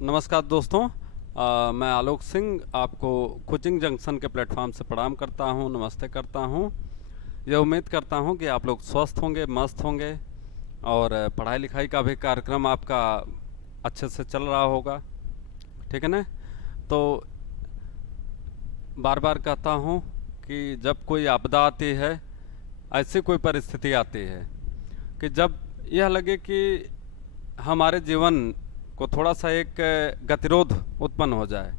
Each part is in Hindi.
नमस्कार दोस्तों। मैं आलोक सिंह आपको कोचिंग जंक्शन के प्लेटफॉर्म से प्रणाम करता हूं, नमस्ते करता हूं। यह उम्मीद करता हूं कि आप लोग स्वस्थ होंगे, मस्त होंगे और पढ़ाई लिखाई का भी कार्यक्रम आपका अच्छे से चल रहा होगा। ठीक है ना? तो बार बार कहता हूं कि जब कोई आपदा आती है, ऐसी कोई परिस्थिति आती है कि जब यह लगे कि हमारे जीवन को थोड़ा सा एक गतिरोध उत्पन्न हो जाए,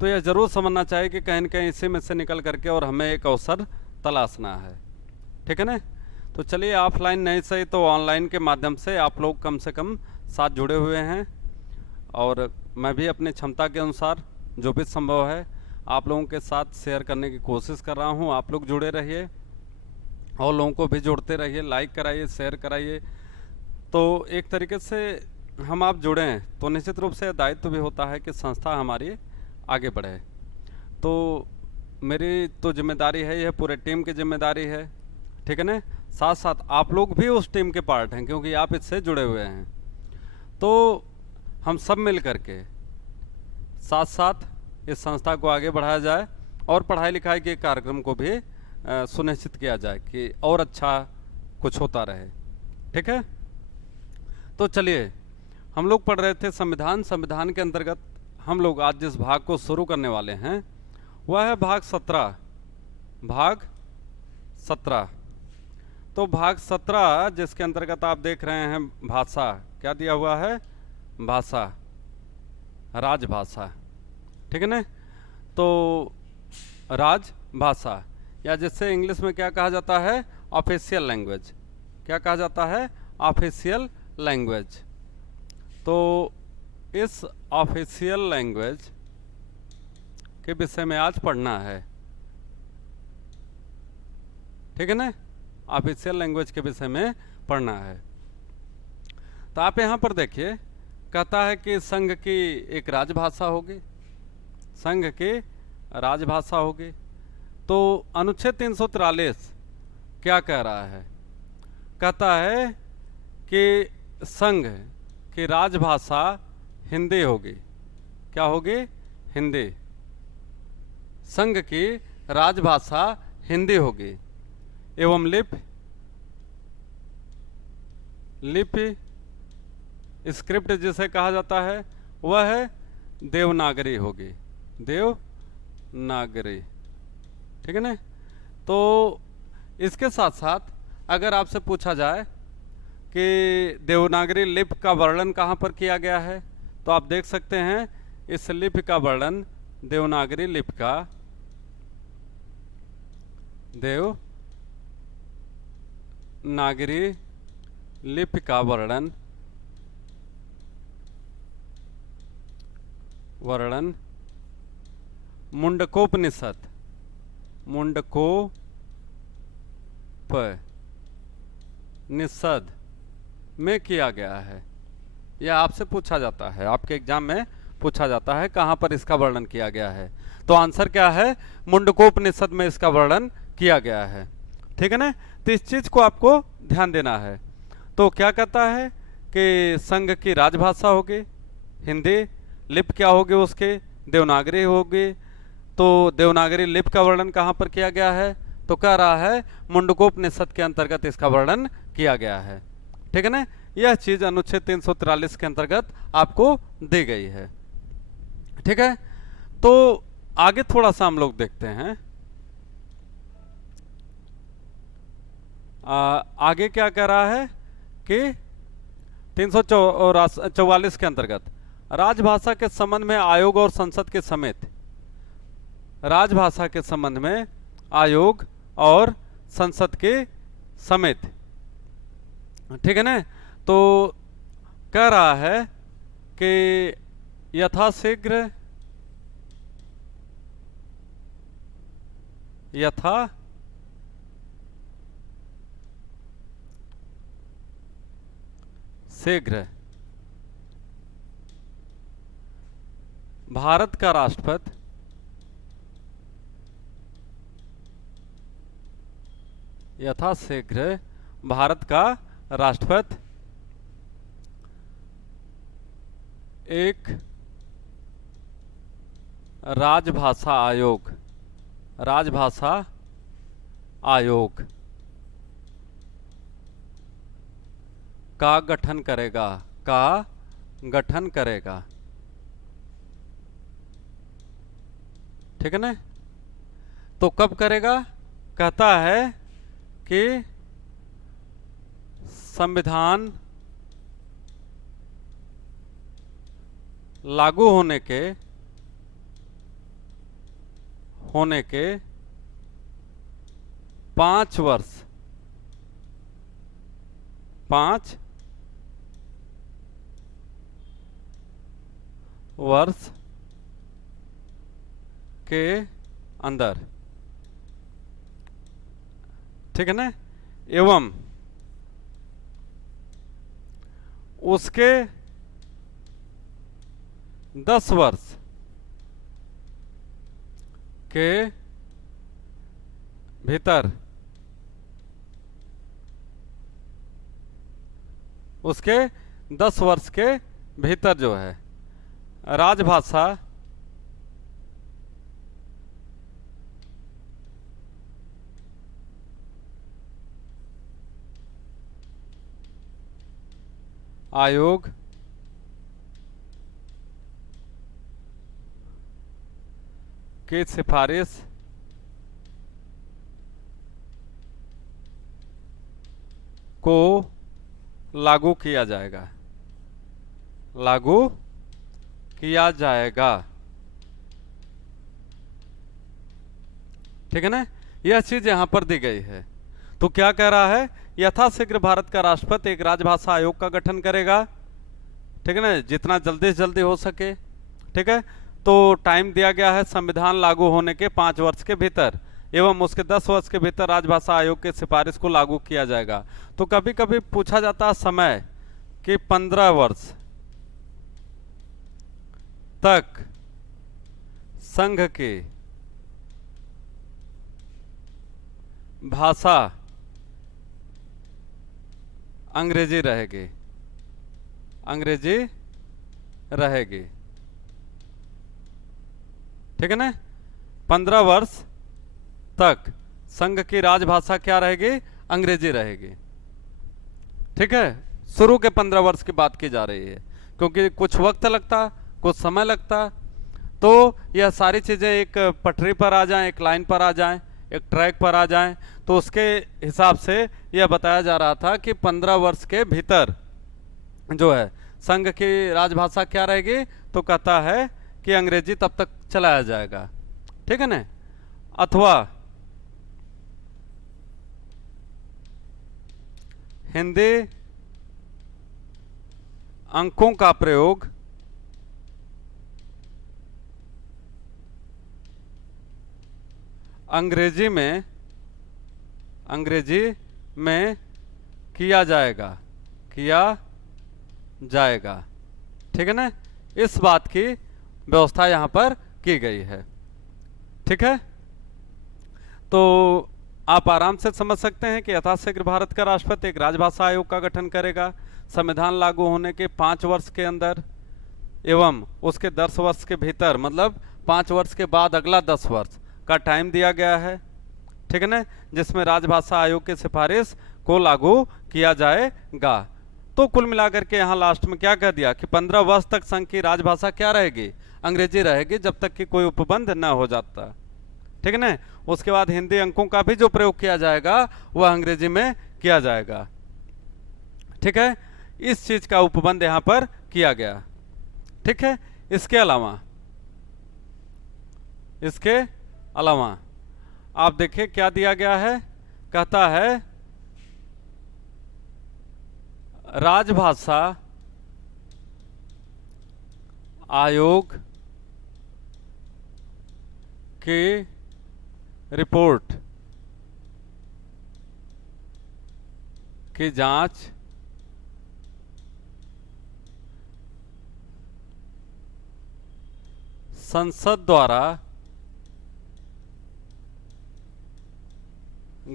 तो यह जरूर समझना चाहिए कि कहीं न कहीं इसी में से निकल करके और हमें एक अवसर तलाशना है। ठीक है ना? तो चलिए, ऑफलाइन नहीं सही तो ऑनलाइन के माध्यम से आप लोग कम से कम साथ जुड़े हुए हैं और मैं भी अपनी क्षमता के अनुसार जो भी संभव है आप लोगों के साथ शेयर करने की कोशिश कर रहा हूँ। आप लोग जुड़े रहिए और लोगों को भी जोड़ते रहिए, लाइक कराइए, शेयर कराइए। तो एक तरीके से हम आप जुड़े हैं तो निश्चित रूप से दायित्व भी होता है कि संस्था हमारी आगे बढ़े। तो मेरी तो जिम्मेदारी है, यह पूरे टीम की जिम्मेदारी है। ठीक है ना? साथ साथ आप लोग भी उस टीम के पार्ट हैं क्योंकि आप इससे जुड़े हुए हैं। तो हम सब मिल करके साथ साथ इस संस्था को आगे बढ़ाया जाए और पढ़ाई लिखाई के कार्यक्रम को भी सुनिश्चित किया जाए कि और अच्छा कुछ होता रहे। ठीक है? तो चलिए, हम लोग पढ़ रहे थे संविधान के अंतर्गत हम लोग आज जिस भाग को शुरू करने वाले हैं वह है भाग 17। तो भाग 17 जिसके अंतर्गत आप देख रहे हैं भाषा, क्या दिया हुआ है? भाषा, राजभाषा। ठीक है ना? तो राजभाषा, या जिससे इंग्लिश में क्या कहा जाता है? Official language. क्या कहा जाता है? Official language. तो इस ऑफिशियल लैंग्वेज के विषय में आज पढ़ना है। ठीक है ना? ऑफिशियल लैंग्वेज के विषय में पढ़ना है। तो आप यहां पर देखिए, कहता है कि संघ की एक राजभाषा होगी, संघ की राजभाषा होगी। तो अनुच्छेद 343 क्या कह रहा है? कहता है कि संघ की राजभाषा हिंदी होगी। क्या होगी? हिंदी। संघ की राजभाषा हिंदी होगी एवं लिपि स्क्रिप्ट जिसे कहा जाता है वह है देवनागरी होगी, देवनागरी। ठीक है ना? तो इसके साथ साथ अगर आपसे पूछा जाए कि देवनागरी लिपि का वर्णन कहाँ पर किया गया है, तो आप देख सकते हैं इस लिपि का वर्णन, देवनागरी लिपि का, देवनागरी लिपि का वर्णन मुंडकोपनिषद में किया गया है। यह आपसे पूछा जाता है, आपके एग्जाम में पूछा जाता है कहां पर इसका वर्णन किया गया है। तो आंसर क्या है? मुंडकोपनिषद में इसका वर्णन किया गया है। ठीक है ना? तो इस चीज को आपको ध्यान देना है। तो क्या कहता है कि संघ की राजभाषा होगी हिंदी, लिपि क्या होगी उसकी? देवनागरी होगी। तो देवनागरी लिपि का वर्णन कहां पर किया गया है? तो कह रहा है मुंडकोपनिषद के अंतर्गत इसका वर्णन किया गया है। ठीक है ना? यह चीज अनुच्छेद 343 के अंतर्गत आपको दी गई है। ठीक है? तो आगे थोड़ा सा हम लोग देखते हैं। आगे क्या कह रहा है कि 344 के अंतर्गत राजभाषा के संबंध में आयोग और संसद के समेत, राजभाषा के संबंध में आयोग और संसद के समेत। ठीक है ना? तो कह रहा है कि यथाशीघ्र भारत का राष्ट्रपति यथाशीघ्र भारत का राष्ट्रपति एक राजभाषा आयोग, राजभाषा आयोग का गठन करेगा, का गठन करेगा। ठीक है ना। तो कब करेगा? कहता है कि संविधान लागू होने के 5 वर्ष, 5 वर्ष के अंदर, ठीक है ना, एवं उसके 10 वर्ष के भीतर, उसके 10 वर्ष के भीतर जो है राजभाषा आयोग की सिफारिश को लागू किया जाएगा, लागू किया जाएगा। ठीक है ना। यह चीज यहां पर दी गई है। तो क्या कह रहा है? यथाशीघ्र भारत का राष्ट्रपति एक राजभाषा आयोग का गठन करेगा। ठीक है ना, जितना जल्दी से जल्दी हो सके। ठीक है। तो टाइम दिया गया है संविधान लागू होने के 5 वर्ष के भीतर एवं उसके 10 वर्ष के भीतर राजभाषा आयोग की सिफारिश को लागू किया जाएगा। तो कभी कभी पूछा जाता है समय कि 15 वर्ष तक संघ की भाषा अंग्रेजी रहेगी, अंग्रेजी रहेगी। ठीक है ना। 15 वर्ष तक संघ की राजभाषा क्या रहेगी? अंग्रेजी रहेगी। ठीक है। शुरू के 15 वर्ष की बात की जा रही है, क्योंकि कुछ वक्त लगता, कुछ समय लगता। तो यह सारी चीजें एक पटरी पर आ जाएं, एक लाइन पर आ जाएं, एक ट्रैक पर आ जाएं, तो उसके हिसाब से यह बताया जा रहा था कि 15 वर्ष के भीतर जो है संघ की राजभाषा क्या रहेगी? तो कहता है कि अंग्रेजी तब तक चलाया जाएगा। ठीक है ना। अथवा हिंदी अंकों का प्रयोग अंग्रेजी में किया जाएगा, किया जाएगा। ठीक है ना। इस बात की व्यवस्था यहां पर की गई है। ठीक है। तो आप आराम से समझ सकते हैं कि यथाशीघ्र भारत का राष्ट्रपति एक राजभाषा आयोग का गठन करेगा संविधान लागू होने के 5 वर्ष के अंदर एवं उसके 10 वर्ष के भीतर, मतलब 5 वर्ष के बाद अगला 10 वर्ष का टाइम दिया गया है। ठीक है ना, जिसमें राजभाषा आयोग की सिफारिश को लागू किया जाएगा। तो कुल मिलाकर के यहाँ लास्ट में क्या कह दिया कि 15 वर्ष तक संघ की राजभाषा क्या रहेगी? अंग्रेजी रहेगी, जब तक कि कोई उपबंध न हो जाता। ठीक है ना। उसके बाद हिंदी अंकों का भी जो प्रयोग किया जाएगा वह अंग्रेजी में किया जाएगा। ठीक है। इस चीज का उपबंध यहां पर किया गया। ठीक है। इसके अलावा आप देखिए क्या दिया गया है। कहता है राजभाषा आयोग की रिपोर्ट की जांच संसद द्वारा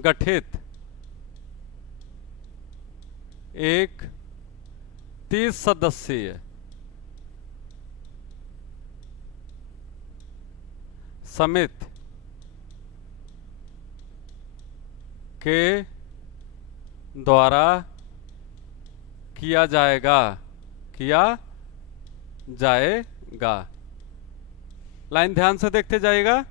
गठित एक 30 सदस्यीय समिति के द्वारा किया जाएगा, किया जाएगा। लाइन ध्यान से देखते जाइएगा।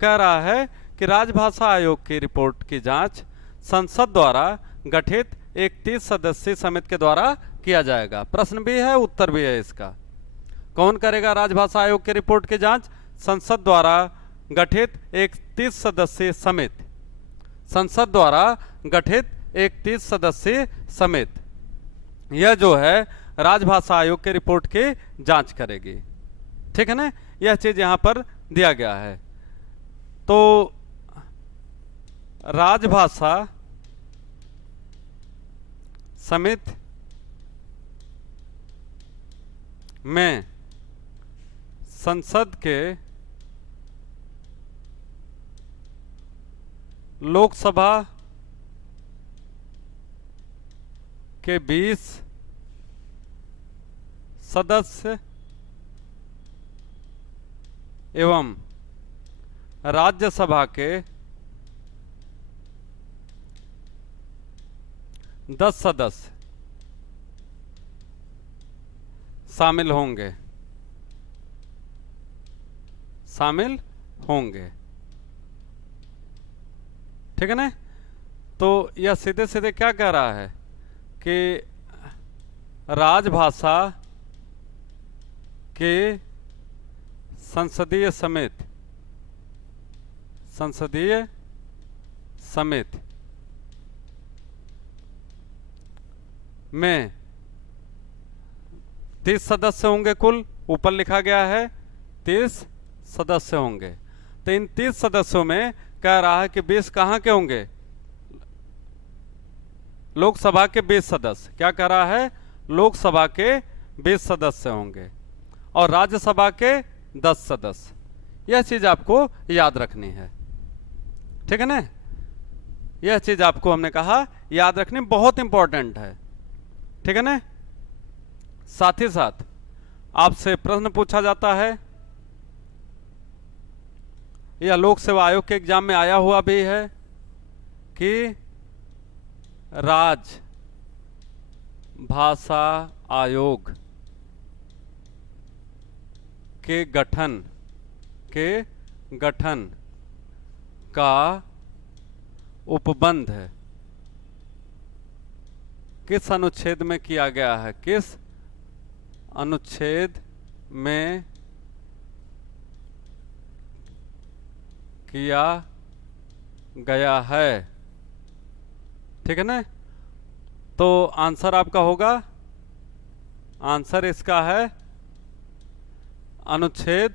कह रहा है कि राजभाषा आयोग की रिपोर्ट की जांच संसद द्वारा गठित एक 30 सदस्यीय समिति के द्वारा किया जाएगा। प्रश्न भी है, उत्तर भी है इसका। कौन करेगा राजभाषा आयोग की रिपोर्ट की जांच? संसद द्वारा गठित एक 30 सदस्यीय समिति। संसद द्वारा गठित एक 30 सदस्यीय समिति यह जो है राजभाषा आयोग की रिपोर्ट की जांच करेगी। ठीक है ना, यह चीज यहां पर दिया गया है। तो राजभाषा समिति में संसद के लोकसभा के 20 सदस्य एवं राज्यसभा के 10 सदस्य शामिल होंगे, शामिल होंगे। ठीक है ना। तो यह सीधे सीधे क्या कह रहा है कि राजभाषा के संसदीय समिति, संसदीय समिति में 30 सदस्य होंगे। कुल ऊपर लिखा गया है 30 सदस्य होंगे। तो इन 30 सदस्यों में कह रहा है कि 20 कहां के होंगे? लोकसभा के 20 सदस्य। क्या कह रहा है? लोकसभा के 20 सदस्य होंगे और राज्यसभा के 10 सदस्य। यह चीज आपको याद रखनी है। ठीक है ना। यह चीज आपको हमने कहा याद रखनी बहुत इंपॉर्टेंट है। ठीक है ना। साथ ही साथ आपसे प्रश्न पूछा जाता है, यह लोक सेवा आयोग के एग्जाम में आया हुआ भी है कि राज भाषा आयोग के गठन का उपबंध किस अनुच्छेद में किया गया है? किस अनुच्छेद में किया गया है? ठीक है ना। तो आंसर आपका होगा, आंसर इसका है अनुच्छेद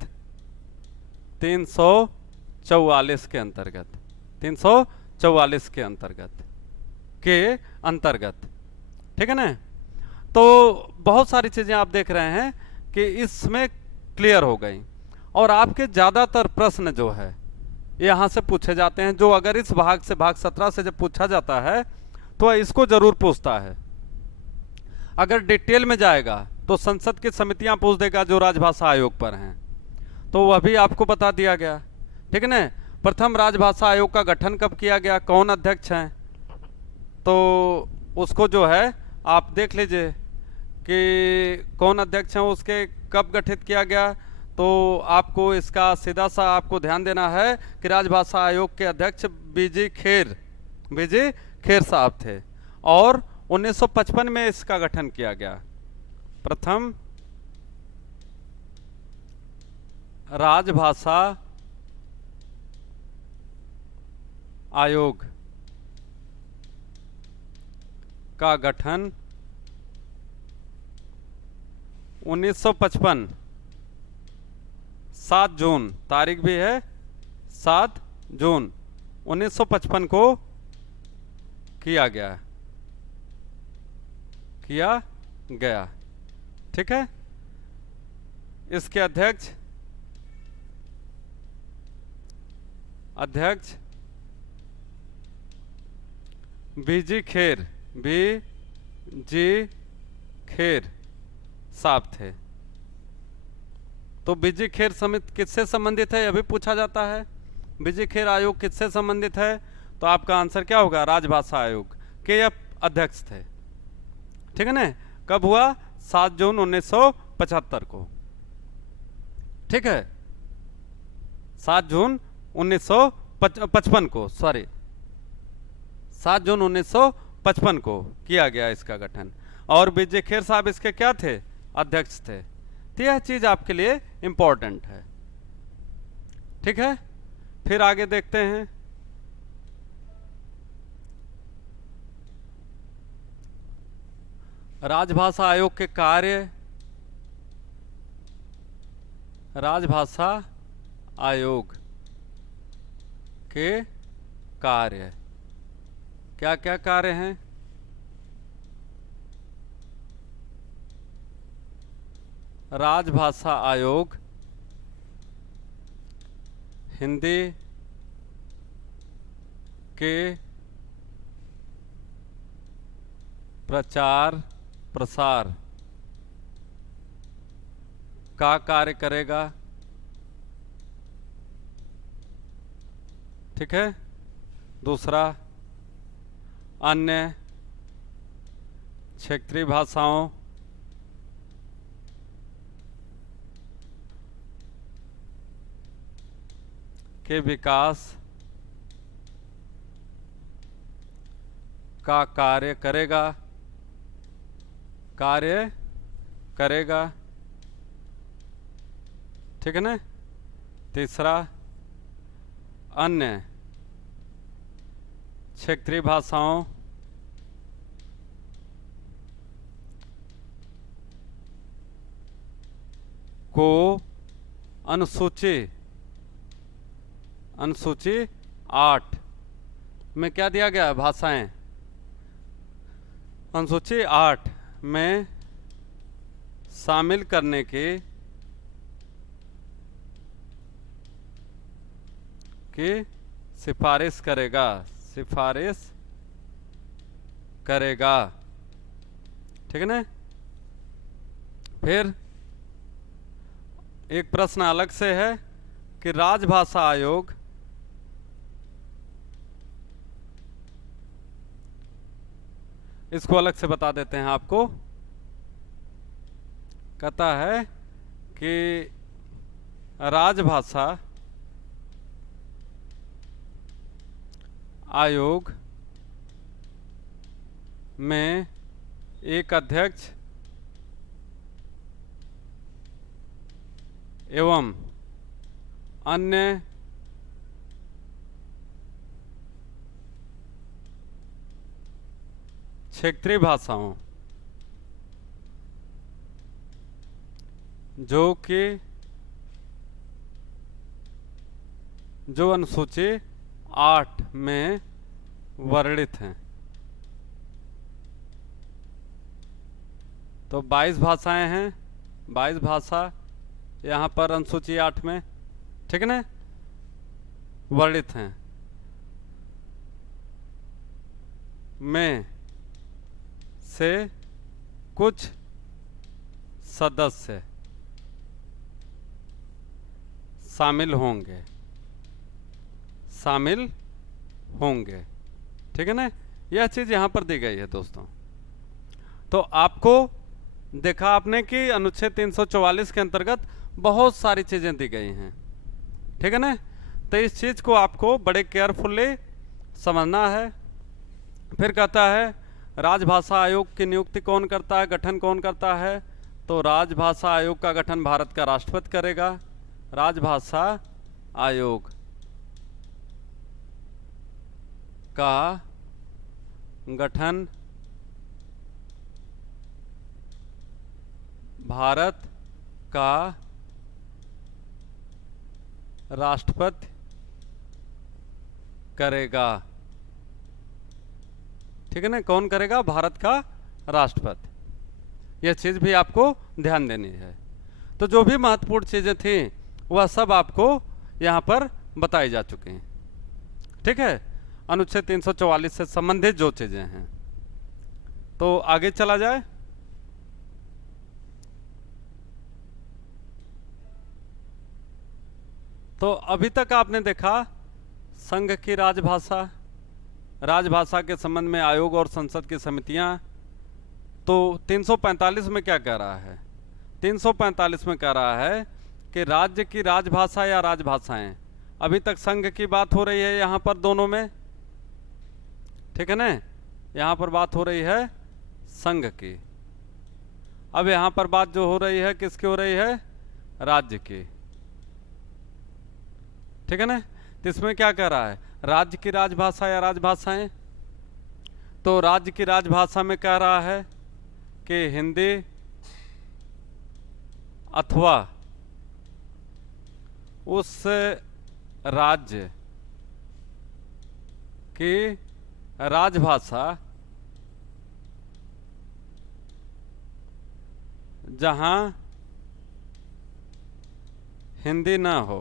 344 के अंतर्गत, 344 के अंतर्गत। ठीक है ना। तो बहुत सारी चीजें आप देख रहे हैं कि इसमें क्लियर हो गई। और आपके ज्यादातर प्रश्न जो है यहां से पूछे जाते हैं, जो अगर इस भाग से, भाग 17 से जब पूछा जाता है तो इसको जरूर पूछता है। अगर डिटेल में जाएगा तो संसद की समितियां पूछ देगा जो राजभाषा आयोग पर हैं, तो वह भी आपको बता दिया गया। ठीक है ना। प्रथम राजभाषा आयोग का गठन कब किया गया, कौन अध्यक्ष हैं, तो उसको जो है आप देख लीजिए कि कौन अध्यक्ष हैं, उसके कब गठित किया गया। तो आपको इसका सीधा सा आपको ध्यान देना है कि राजभाषा आयोग के अध्यक्ष बीजी खेर साहब थे और 1955 में इसका गठन किया गया। प्रथम राजभाषा आयोग का गठन 1955 7 जून, तारीख भी है 7 जून 1955 को किया गया। ठीक है। इसके अध्यक्ष बीजी खेर साहब थे। तो बीजी खेर समिति किससे संबंधित है, यह भी पूछा जाता है। बीजी खेर आयोग किससे संबंधित है, तो आपका आंसर क्या होगा, राजभाषा आयोग के यह अध्यक्ष थे। ठीक है ना। कब हुआ, 7 जून 1975 को। ठीक है, 7 जून 1955 को, सॉरी 7 जून 1955 को किया गया इसका गठन। और बीजे खेर साहब इसके क्या थे, अध्यक्ष थे। तो यह चीज आपके लिए इंपॉर्टेंट है। ठीक है, फिर आगे देखते हैं। राजभाषा आयोग के कार्य, राजभाषा आयोग के कार्य क्या क्या कार्य हैं। राजभाषा आयोग हिंदी के प्रचार प्रसार का कार्य करेगा। ठीक है। दूसरा, अन्य क्षेत्रीय भाषाओं के विकास का कार्य करेगा, कार्य करेगा। ठीक है ना। तीसरा, अन्य क्षेत्रीय भाषाओं को अनुसूची 8 में क्या दिया गया, भाषाएं अनुसूची 8 में शामिल करने की सिफारिश करेगा, सिफारिश करेगा। ठीक है ना। फिर एक प्रश्न अलग से है कि राजभाषा आयोग इसको अलग से बता देते हैं आपको। कहता है कि राजभाषा आयोग में एक अध्यक्ष एवं अन्य क्षेत्रीय भाषाओं जो अनुसूची 8 में वर्णित हैं। तो 22 भाषाएं हैं, 22 भाषा यहाँ पर अनुसूची 8 में, ठीक है ना, वर्णित हैं। में से कुछ सदस्य शामिल होंगे। ठीक है ना। यह चीज यहां पर दी गई है दोस्तों। तो आपको देखा आपने कि अनुच्छेद 344 के अंतर्गत बहुत सारी चीजें दी गई हैं। ठीक है ना। तो इस चीज को आपको बड़े केयरफुली समझना है। फिर कहता है राजभाषा आयोग की नियुक्ति कौन करता है, गठन कौन करता है। तो राजभाषा आयोग का गठन भारत का राष्ट्रपति करेगा। राजभाषा आयोग का गठन भारत का राष्ट्रपति करेगा। ठीक है ना। कौन करेगा, भारत का राष्ट्रपति। यह चीज भी आपको ध्यान देनी है। तो जो भी महत्वपूर्ण चीजें थी वह सब आपको यहां पर बताई जा चुकी हैं। ठीक है। अनुच्छेद 344 से संबंधित जो चीजें हैं। तो आगे चला जाए। तो अभी तक आपने देखा संघ की राजभाषा, राजभाषा के संबंध में आयोग और संसद की समितियां। तो 345 में क्या कह रहा है? 345 में कह रहा है कि राज्य की राजभाषा या राजभाषाएं। अभी तक संघ की बात हो रही है यहाँ पर दोनों में, ठीक है ना? यहाँ पर बात हो रही है संघ की। अब यहाँ पर बात जो हो रही है किसकी हो रही है? राज्य की, ठीक है ना? तो इसमें क्या कह रहा है? राज्य की राजभाषा या राजभाषाएं। तो राज्य की राजभाषा में कह रहा है कि हिंदी अथवा उस राज्य की राजभाषा जहां हिंदी न हो,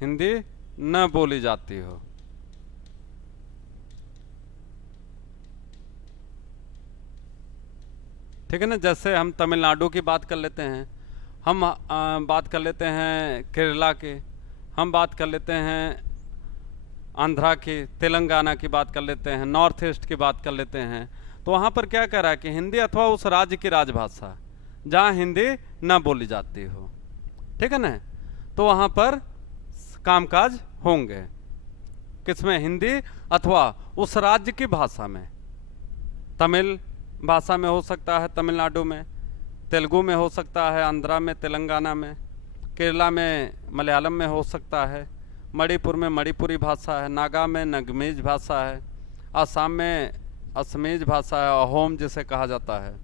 हिंदी न बोली जाती हो। ठीक है ना? जैसे हम तमिलनाडु की बात कर लेते हैं, हम बात कर लेते हैं केरला की, हम बात कर लेते हैं आंध्रा की, तेलंगाना की बात कर लेते हैं, नॉर्थ ईस्ट की बात कर लेते हैं। तो वहाँ पर क्या कह रहा है कि हिंदी अथवा उस राज्य की राजभाषा जहाँ हिंदी न बोली जाती हो, ठीक है ना? तो वहाँ पर कामकाज होंगे किसमें? हिंदी अथवा उस राज्य की भाषा में। तमिल भाषा में हो सकता है तमिलनाडु में, तेलुगु में हो सकता है आंध्रा में, तेलंगाना में, केरला में मलयालम में हो सकता है, मणिपुर में मणिपुरी भाषा है, नागा में नगमीज भाषा है, असम में असमीज भाषा है, अहोम जिसे कहा जाता है,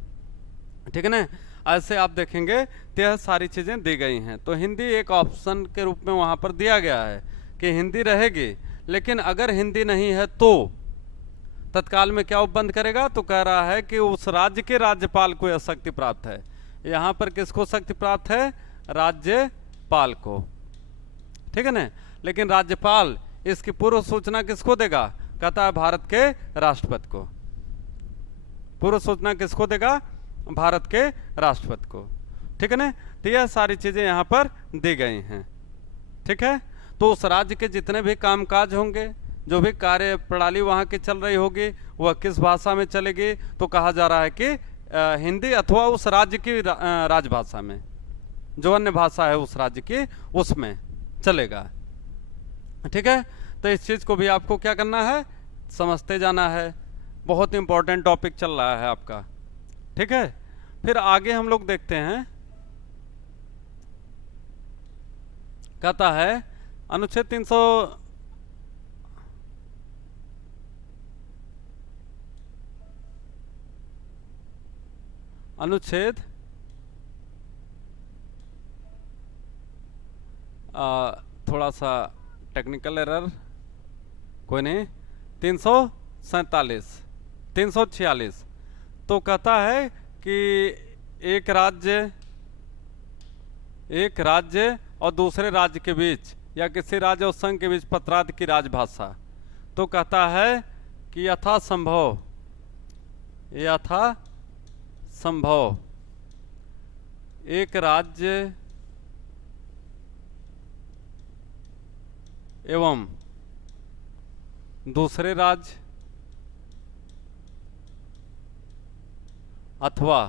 ठीक है ना? ऐसे आप देखेंगे तो यह सारी चीज़ें दी गई हैं। तो हिंदी एक ऑप्शन के रूप में वहाँ पर दिया गया है कि हिंदी रहेगी, लेकिन अगर हिंदी नहीं है तो तत्काल में क्या उपबंध करेगा? तो कह रहा है कि उस राज्य के राज्यपाल को यह शक्ति प्राप्त है। यहाँ पर किसको शक्ति प्राप्त है? राज्यपाल को, ठीक है ना? लेकिन राज्यपाल इसकी पूर्व सूचना किसको देगा? कहता है भारत के राष्ट्रपति को। पूर्व सूचना किसको देगा? भारत के राष्ट्रपति को, ठीक है ना? तो यह सारी चीजें यहाँ पर दी गई हैं, ठीक है? तो उस राज्य के जितने भी कामकाज होंगे, जो भी कार्य प्रणाली वहाँ की चल रही होगी, वह किस भाषा में चलेगी? तो कहा जा रहा है कि हिंदी अथवा उस राज्य की राजभाषा में, जो अन्य भाषा है उस राज्य की, उसमें चलेगा, ठीक है? तो इस चीज़ को भी आपको क्या करना है? समझते जाना है। बहुत इंपॉर्टेंट टॉपिक चल रहा है आपका, ठीक है? फिर आगे हम लोग देखते हैं, कहता है अनुच्छेद 300 अनुच्छेद थोड़ा सा टेक्निकल एरर, कोई नहीं, 347 346। तो कहता है कि एक राज्य और दूसरे राज्य के बीच या किसी राज्य और संघ के बीच पत्रार्थ की राजभाषा। तो कहता है कि यथासंभव एक राज्य एवं दूसरे राज्य अथवा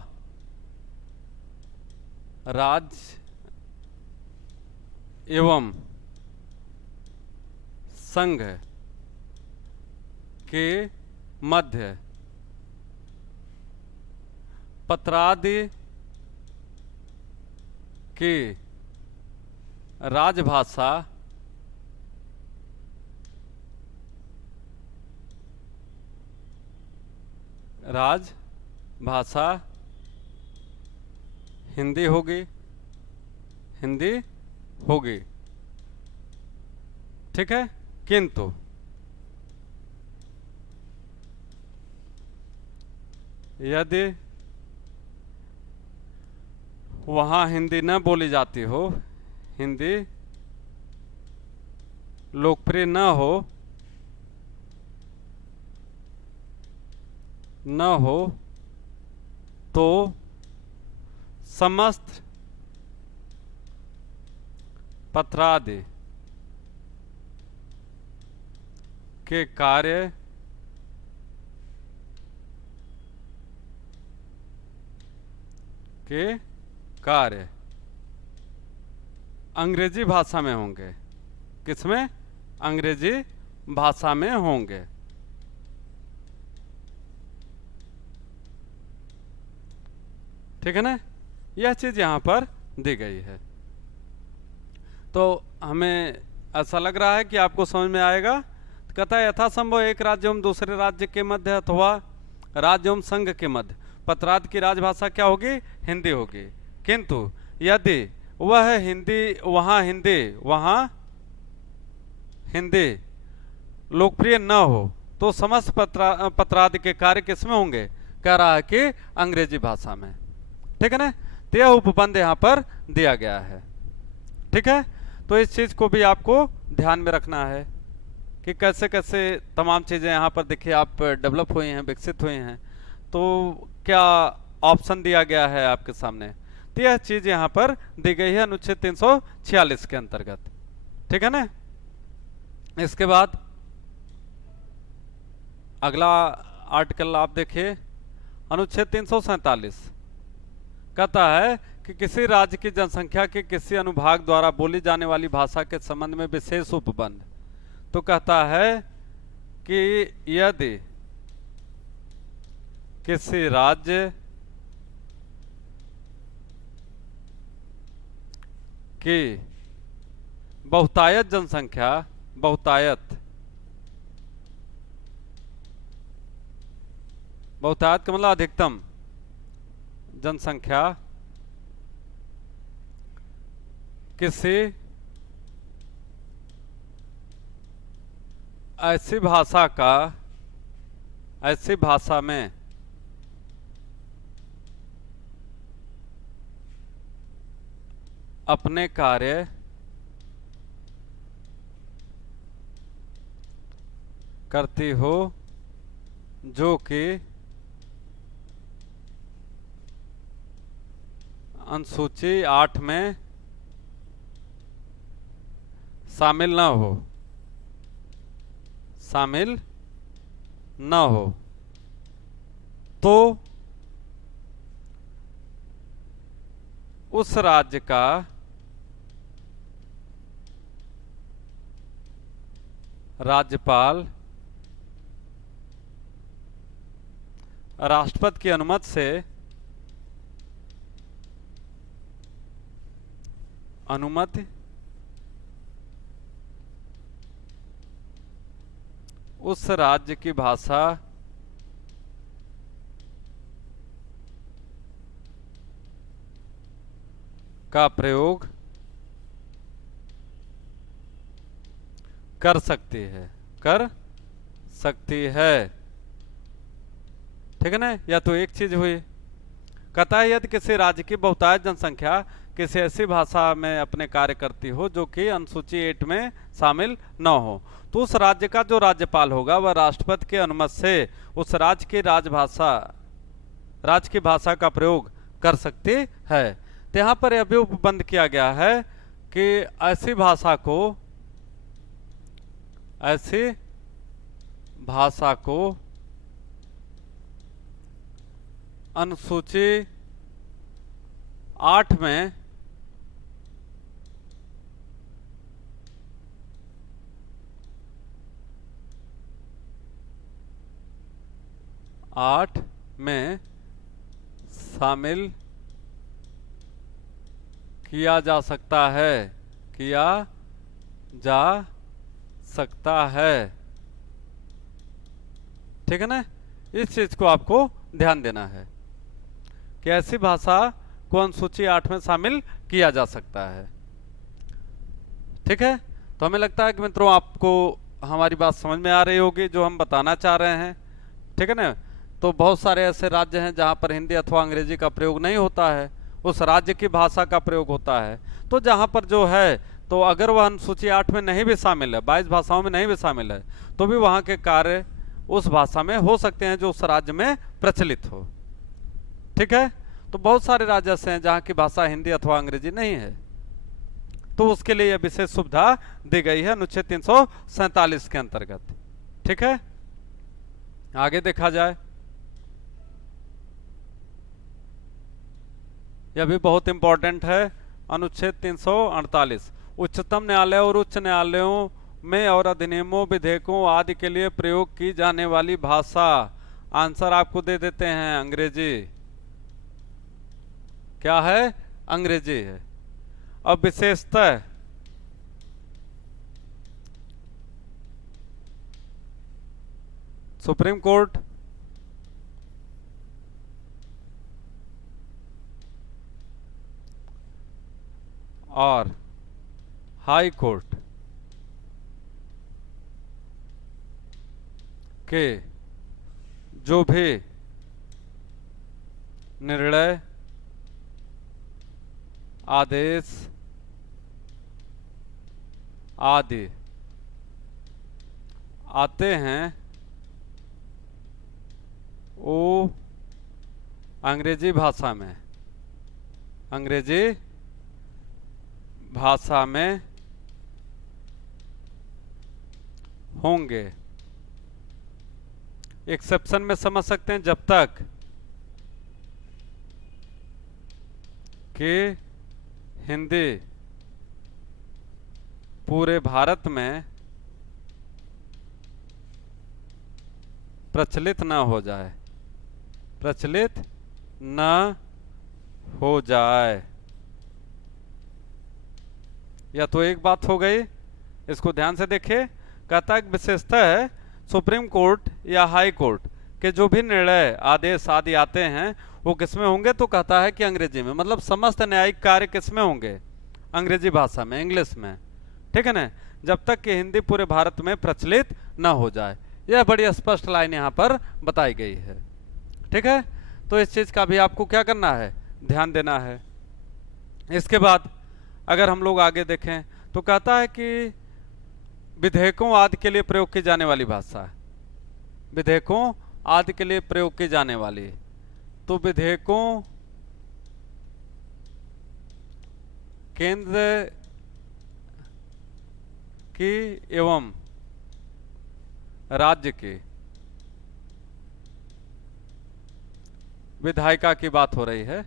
राज्य एवं संघ के मध्य पत्रादि की राजभाषा हिंदी होगी, ठीक है? किंतु यदि वहाँ हिंदी न बोली जाती हो, हिंदी लोकप्रिय न हो तो समस्त पत्रादि के कार्य अंग्रेजी भाषा में होंगे। किसमें? अंग्रेजी भाषा में होंगे। ठीक है ना? यह चीज यहां पर दी गई है। तो हमें ऐसा लग रहा है कि आपको समझ में आएगा। कहता है यथासंभव एक राज्य एवं दूसरे राज्य के मध्य अथवा राज्य एवं संघ के मध्य पत्राद की राजभाषा क्या होगी? हिंदी होगी। किंतु यदि वह हिंदी वहां हिंदी लोकप्रिय न हो तो समस्त पत्रादि के कार्य किसमें होंगे? कह रहा है कि अंग्रेजी भाषा में। ठीक है ना? तो यह उपबंध यहां पर दिया गया है। ठीक है? तो इस चीज को भी आपको ध्यान में रखना है कि कैसे कैसे तमाम चीजें यहाँ पर देखिए आप डेवलप हुई हैं, विकसित हुई हैं। तो क्या ऑप्शन दिया गया है आपके सामने? तो यह चीज यहाँ पर दी गई है अनुच्छेद 346 के अंतर्गत। ठीक है ना? इसके बाद अगला आर्टिकल आप देखिए, अनुच्छेद 347 कहता है कि किसी राज्य की जनसंख्या के किसी अनुभाग द्वारा बोली जाने वाली भाषा के संबंध में विशेष उपबंध। तो कहता है कि यदि किसी राज्य की बहुतायत जनसंख्या, बहुतायत का मतलब अधिकतम जनसंख्या किसी ऐसी भाषा में अपने कार्य करती हो जो कि अनुसूची 8 में शामिल न हो तो उस राज्य का राज्यपाल राष्ट्रपति की अनुमति से उस राज्य की भाषा का प्रयोग कर सकती है। ठीक है ना? या तो एक चीज हुई, कहता है यदि किसी राज्य की बहुतायत जनसंख्या किसी ऐसी भाषा में अपने कार्य करती हो जो कि अनुसूची 8 में शामिल न हो तो उस राज्य का जो राज्यपाल होगा वह राष्ट्रपति के अनुमति से उस राज्य की भाषा का प्रयोग कर सकती है। तो यहाँ पर यह भी उपबंध किया गया है कि ऐसी भाषा को अनुसूची 8 में शामिल किया जा सकता है। ठीक है ना? इस चीज को आपको ध्यान देना है कि ऐसी भाषा को अनुसूची 8 में शामिल किया जा सकता है। ठीक है? तो हमें लगता है कि मित्रों आपको हमारी बात समझ में आ रही होगी जो हम बताना चाह रहे हैं। ठीक है ना? तो बहुत सारे ऐसे राज्य हैं जहां पर हिंदी अथवा अंग्रेजी का प्रयोग नहीं होता है, उस राज्य की भाषा का प्रयोग होता है। तो जहां पर जो है तो अगर वह अनुसूची 8 में नहीं भी शामिल है, 22 भाषाओं में नहीं भी शामिल है, तो भी वहां के कार्य उस भाषा में हो सकते हैं जो उस राज्य में प्रचलित हो। ठीक है? तो बहुत सारे राज्य ऐसे हैं जहां की भाषा हिंदी अथवा अंग्रेजी नहीं है। तो उसके लिए यह विशेष सुविधा दी गई है अनुच्छेद 347 के अंतर्गत। ठीक है, आगे देखा जाए, यह भी बहुत इंपॉर्टेंट है। अनुच्छेद 348, उच्चतम न्यायालय और उच्च न्यायालयों में और अधिनियमों, विधेयकों आदि के लिए प्रयोग की जाने वाली भाषा। आंसर आपको दे देते हैं, अंग्रेजी। क्या है? अंग्रेजी है। अब विशेषतः सुप्रीम कोर्ट, और हाई कोर्ट के जो भी निर्णय, आदेश आदि आते हैं वो अंग्रेजी भाषा में, अंग्रेजी भाषा में होंगे। एक्सेप्शन में समझ सकते हैं, जब तक कि हिंदी पूरे भारत में प्रचलित न हो जाए, प्रचलित न हो जाए। या तो एक बात हो गई, इसको ध्यान से देखिए। कहता है विशेषता है सुप्रीम कोर्ट या हाई कोर्ट के जो भी निर्णय, आदेश आदि आते हैं वो किसमें होंगे, तो कहता है कि अंग्रेजी में। मतलब समस्त न्यायिक कार्य किसमें होंगे? अंग्रेजी भाषा में, इंग्लिश में। ठीक है ना, जब तक कि हिंदी पूरे भारत में प्रचलित न हो जाए। यह बड़ी स्पष्ट लाइन यहाँ पर बताई गई है। ठीक है, तो इस चीज का भी आपको क्या करना है, ध्यान देना है। इसके बाद अगर हम लोग आगे देखें तो कहता है कि विधेयकों आदि के लिए प्रयोग की जाने वाली भाषा, विधेयकों आदि के लिए प्रयोग की जाने वाली, तो विधेयकों केंद्र की एवं राज्य की विधायिका की बात हो रही है।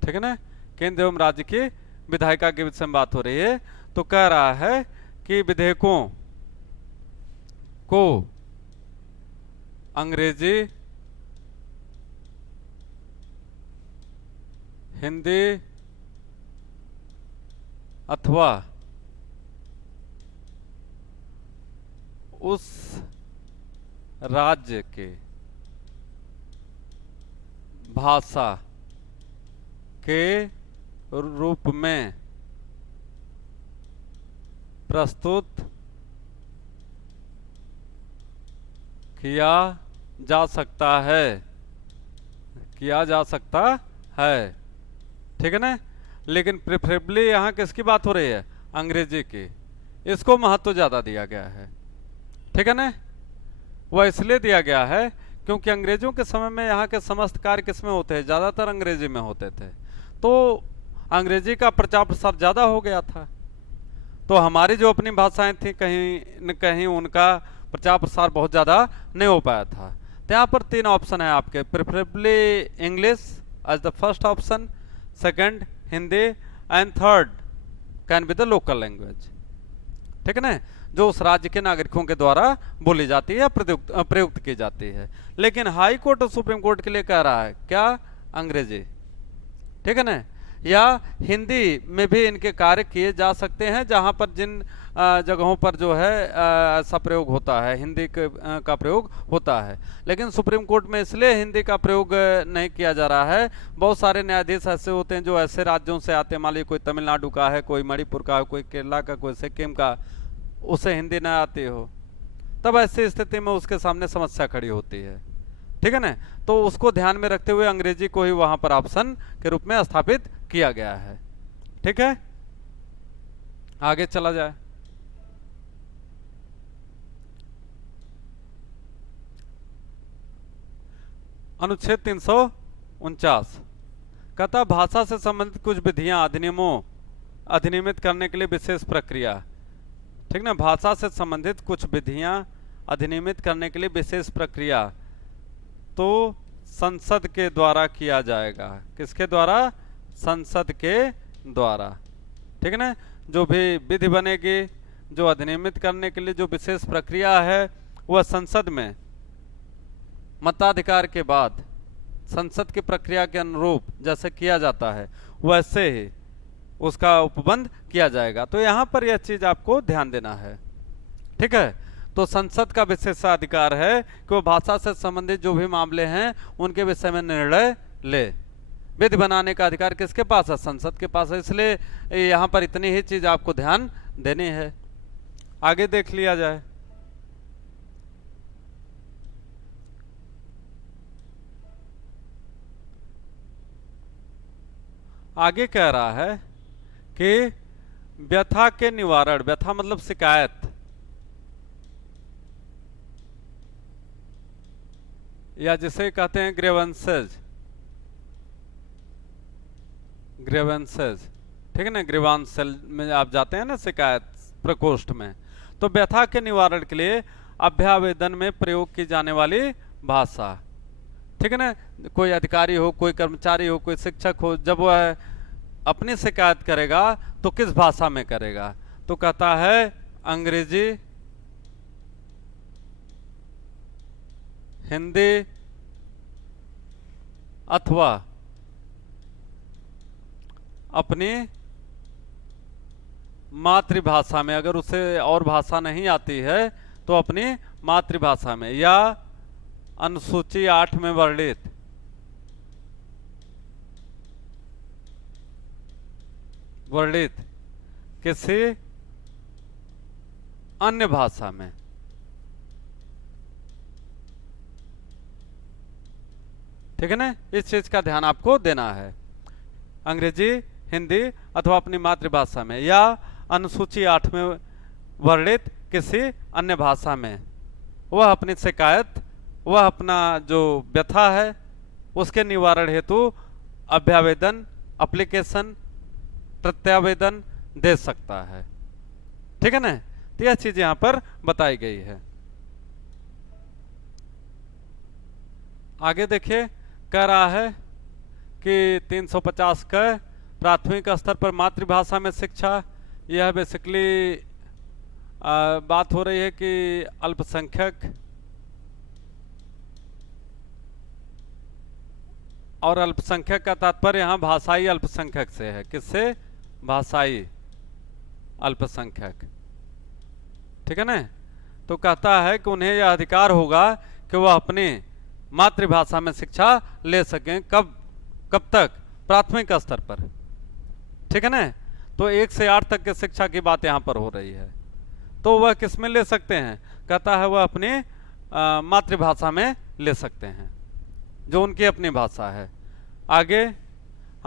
ठीक है ना, केंद्र एवं राज्य की विधायिका के विषय में बात हो रही है। तो कह रहा है कि विधेयकों को अंग्रेजी, हिंदी अथवा उस राज्य के भाषा के रूप में प्रस्तुत किया जा सकता है, किया जा सकता है। ठीक है ना, लेकिन प्रेफरेबली यहाँ किसकी बात हो रही है, अंग्रेजी की। इसको महत्व ज्यादा दिया गया है। ठीक है ना, वह इसलिए दिया गया है क्योंकि अंग्रेजों के समय में यहाँ के समस्त कार्य किसमें होते हैं, ज्यादातर अंग्रेजी में होते थे। तो अंग्रेजी का प्रचार प्रसार ज्यादा हो गया था। तो हमारी जो अपनी भाषाएं थी कहीं न कहीं उनका प्रचार प्रसार बहुत ज्यादा नहीं हो पाया था। तो यहाँ पर 3 ऑप्शन है आपके, preferably English as the first option, second Hindi, and third can be the local language. ठीक है ना, जो उस राज्य के नागरिकों के द्वारा बोली जाती है या प्रयुक्त की जाती है। लेकिन हाई कोर्ट और सुप्रीम कोर्ट के लिए कह रहा है क्या, अंग्रेजी। ठीक है ना, या हिंदी में भी इनके कार्य किए जा सकते हैं, जहां पर जिन जगहों पर जो है ऐसा प्रयोग होता है, हिंदी का प्रयोग होता है। लेकिन सुप्रीम कोर्ट में इसलिए हिंदी का प्रयोग नहीं किया जा रहा है, बहुत सारे न्यायाधीश ऐसे होते हैं जो ऐसे राज्यों से आते हैं, मान लीजिए कोई तमिलनाडु का है, कोई मणिपुर का, कोई केरला का, कोई सिक्किम का, उसे हिंदी ना आती हो, तब ऐसी स्थिति में उसके सामने समस्या खड़ी होती है। ठीक है ना, तो उसको ध्यान में रखते हुए अंग्रेजी को ही वहां पर ऑप्शन के रूप में स्थापित किया गया है। ठीक है, आगे चला जाए। अनुच्छेद 349 कहता भाषा से संबंधित कुछ विधियां अधिनियमों अधिनियमित करने के लिए विशेष प्रक्रिया, ठीक ना। भाषा से संबंधित कुछ विधियां अधिनियमित करने के लिए विशेष प्रक्रिया तो संसद के द्वारा किया जाएगा। किसके द्वारा? संसद के द्वारा, ठीक है ना। जो भी विधि बनेगी, जो अधिनियमित करने के लिए जो विशेष प्रक्रिया है, वह संसद में मताधिकार के बाद संसद की प्रक्रिया के अनुरूप जैसे किया जाता है वैसे ही उसका उपबंध किया जाएगा। तो यहाँ पर यह चीज आपको ध्यान देना है, ठीक है। तो संसद का विशेषाधिकार है कि वो भाषा से संबंधित जो भी मामले हैं उनके विषय में निर्णय ले। विधि बनाने का अधिकार किसके पास है? संसद के पास है। इसलिए यहाँ पर इतनी ही चीज आपको ध्यान देनी है। आगे देख लिया जाए। आगे कह रहा है कि व्यथा के निवारण, व्यथा मतलब शिकायत, या जिसे कहते हैं ग्रीवेंसेज, ग्रीवेंसेज, ठीक है ना। ग्रीवांस सेल में आप जाते हैं ना शिकायत प्रकोष्ठ में, तो व्यथा के निवारण के लिए अभ्यावेदन में प्रयोग की जाने वाली भाषा, ठीक है ना। कोई अधिकारी हो, कोई कर्मचारी हो, कोई शिक्षक हो, जब वह अपनी शिकायत करेगा तो किस भाषा में करेगा? तो कहता है अंग्रेजी, हिंदी अथवा अपनी मातृभाषा में। अगर उसे और भाषा नहीं आती है तो अपनी मातृभाषा में, या अनुसूची 8 में वर्णित किसी अन्य भाषा में, ठीक है ना। इस चीज का ध्यान आपको देना है। अंग्रेजी, हिंदी अथवा अपनी मातृभाषा में, या अनुसूची 8 में वर्णित किसी अन्य भाषा में वह अपनी शिकायत, वह अपना जो व्यथा है उसके निवारण हेतु अभ्यावेदन, एप्लीकेशन, प्रत्यावेदन दे सकता है, ठीक है ना। तो यह चीज यहां पर बताई गई है। आगे देखिए, कह रहा है कि 350 का प्राथमिक स्तर पर मातृभाषा में शिक्षा, यह बेसिकली बात हो रही है कि अल्पसंख्यक और अल्पसंख्यक का तात्पर्य यहाँ भाषाई अल्पसंख्यक से है। किससे? भाषाई अल्पसंख्यक, ठीक है ना। तो कहता है कि उन्हें यह अधिकार होगा कि वह अपनी मातृभाषा में शिक्षा ले सकें। कब तक? प्राथमिक स्तर पर, ठीक है ना। तो 1 से 8 तक की शिक्षा की बात यहाँ पर हो रही है। तो वह किस में ले सकते हैं? कहता है वह अपनी मातृभाषा में ले सकते हैं, जो उनकी अपनी भाषा है। आगे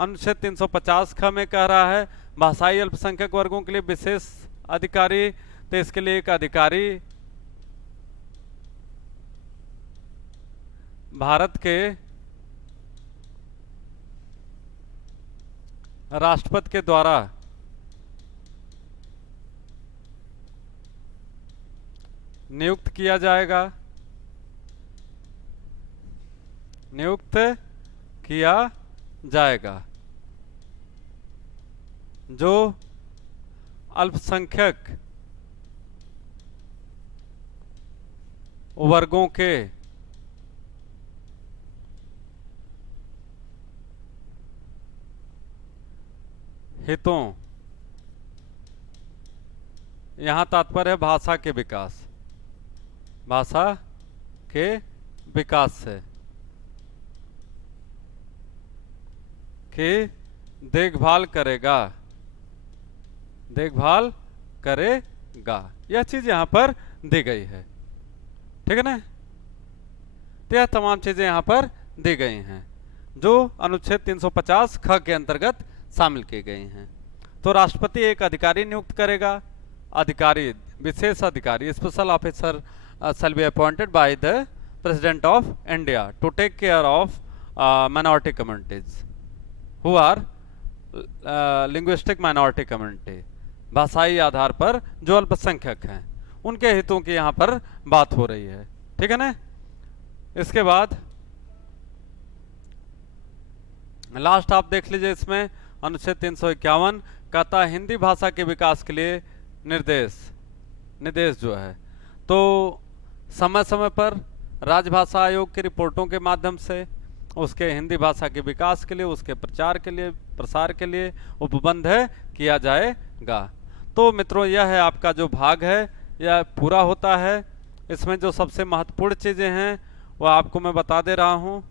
अनुच्छेद 350 ख में कह रहा है भाषाई अल्पसंख्यक वर्गों के लिए विशेष अधिकारी। तो इसके लिए एक अधिकारी भारत के राष्ट्रपति के द्वारा नियुक्त किया जाएगा, नियुक्त किया जाएगा, जो अल्पसंख्यक वर्गों के हितों, यहां तात्पर्य है भाषा के विकास, भाषा के विकास से, कि देखभाल करेगा, देखभाल करेगा। यह चीज यहां पर दी गई है, ठीक है ना। तो यह तमाम चीजें यहां पर दी गई हैं जो अनुच्छेद 350 ख के अंतर्गत शामिल की गई हैं। तो राष्ट्रपति एक अधिकारी नियुक्त करेगा, अधिकारी, विशेष अधिकारी, special officer shall be appointed by the President of India to take care of minority communities who are linguistic minority community, भाषाई आधार पर जो अल्पसंख्यक हैं, उनके हितों की यहाँ पर बात हो रही है। ठीक है ना। इसके बाद लास्ट आप देख लीजिए, इसमें अनुच्छेद 351 कहता है हिंदी भाषा के विकास के लिए निर्देश जो है, तो समय समय पर राजभाषा आयोग की रिपोर्टों के माध्यम से उसके हिंदी भाषा के विकास के लिए, उसके प्रचार के लिए, प्रसार के लिए उपबंध किया जाएगा। तो मित्रों, यह है आपका जो भाग है, यह पूरा होता है। इसमें जो सबसे महत्वपूर्ण चीज़ें हैं वह आपको मैं बता दे रहा हूँ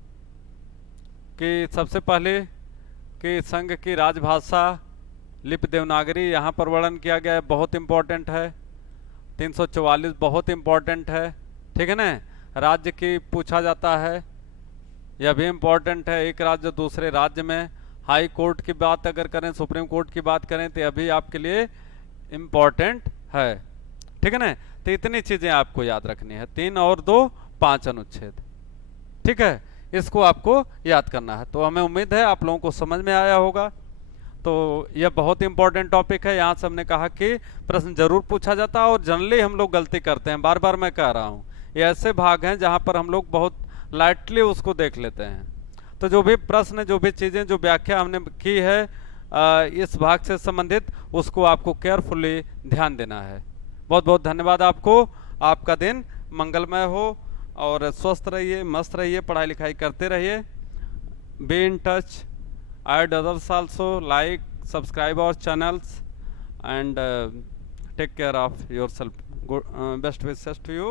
कि सबसे पहले कि संघ की राजभाषा लिपि देवनागरी यहाँ पर वर्णन किया गया है, बहुत इम्पोर्टेंट है। 344 बहुत इम्पोर्टेंट है। ठीक है ना। राज्य की पूछा जाता है, यह भी इम्पोर्टेंट है। एक राज्य दूसरे राज्य में, हाई कोर्ट की बात अगर करें, सुप्रीम कोर्ट की बात करें, तो यह भी आपके लिए इम्पोर्टेंट है। ठीक है ना। तो इतनी चीजें आपको याद रखनी है, 3 और 2 5 अनुच्छेद। ठीक है, इसको आपको याद करना है। तो हमें उम्मीद है आप लोगों को समझ में आया होगा। तो यह बहुत इंपॉर्टेंट टॉपिक है। यहाँ से हमने कहा कि प्रश्न जरूर पूछा जाता है, और जनरली हम लोग गलती करते हैं, बार बार मैं कह रहा हूँ। ये ऐसे भाग हैं जहाँ पर हम लोग बहुत लाइटली उसको देख लेते हैं। तो जो भी प्रश्न, जो भी चीज़ें, जो व्याख्या हमने की है इस भाग से संबंधित, उसको आपको केयरफुली ध्यान देना है। बहुत बहुत धन्यवाद आपको। आपका दिन मंगलमय हो और स्वस्थ रहिए, मस्त रहिए, पढ़ाई लिखाई करते रहिए। Be in touch, add others also, like, subscribe our channels, and take care of yourself. Good, best wishes to you.